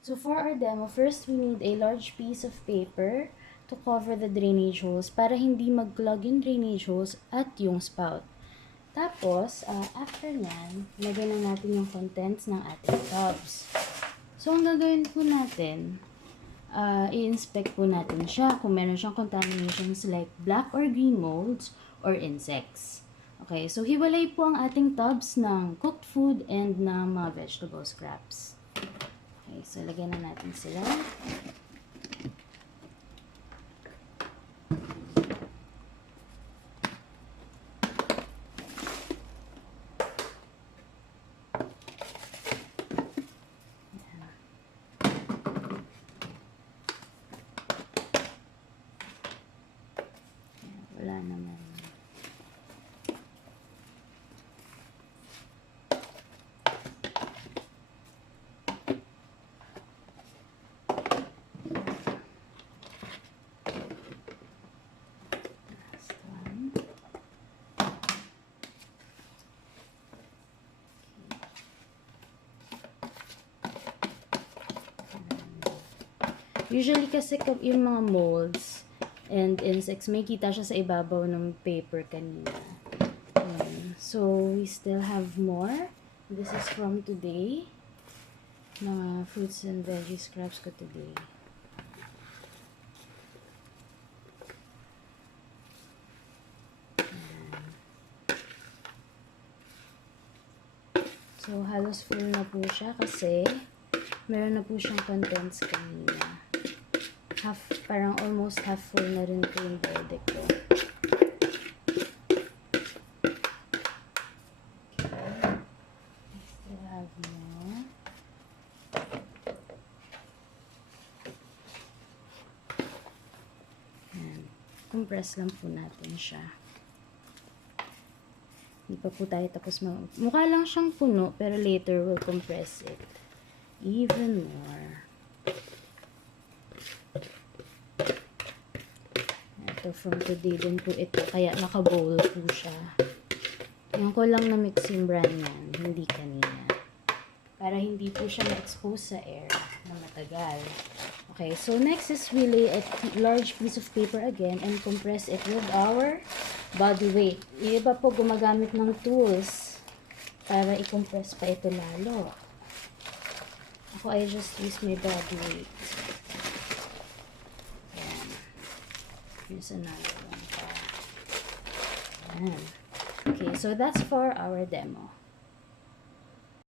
So for our demo, first we need a large piece of paper to cover the drainage holes para hindi mag-clog yung drainage holes at yung spout. Tapos, after nyan, lagay na natin yung contents ng ating tubs. So, ang gagawin po natin, i-inspect po natin siya kung meron siyang contaminations like black or green molds or insects. Okay, so hiwalay po ang ating tubs ng cooked food and ng mga vegetable scraps. Okay, so lagyan na natin sila. Wala naman. Usually kasi yung mga molds and insects, may kita siya sa ibabaw ng paper kanina. So, we still have more. This is from today. Mga fruits and veggie scraps ko today. So, halos full na po siya kasi meron na po siyang contents kanina. Parang almost half full na rin po yung bode ko. Okay. I still have more. Ayan. Compress lang po natin siya. Hindi pa po tayo tapos mukha lang siyang puno, pero later we'll compress it even more. Ito from today din po ito, kaya naka-bowl po siya. Yan ko lang na mix yung brand yan, hindi kanina. Para hindi po siya ma-expose sa air na matagal. Okay, so next is we lay a large piece of paper again and compress it with our body weight. Iba po gumagamit ng tools para i-compress pa ito lalo. Ako, I just use my body weight. Ayan. Here's another one. Ayan. Okay, so that's for our demo.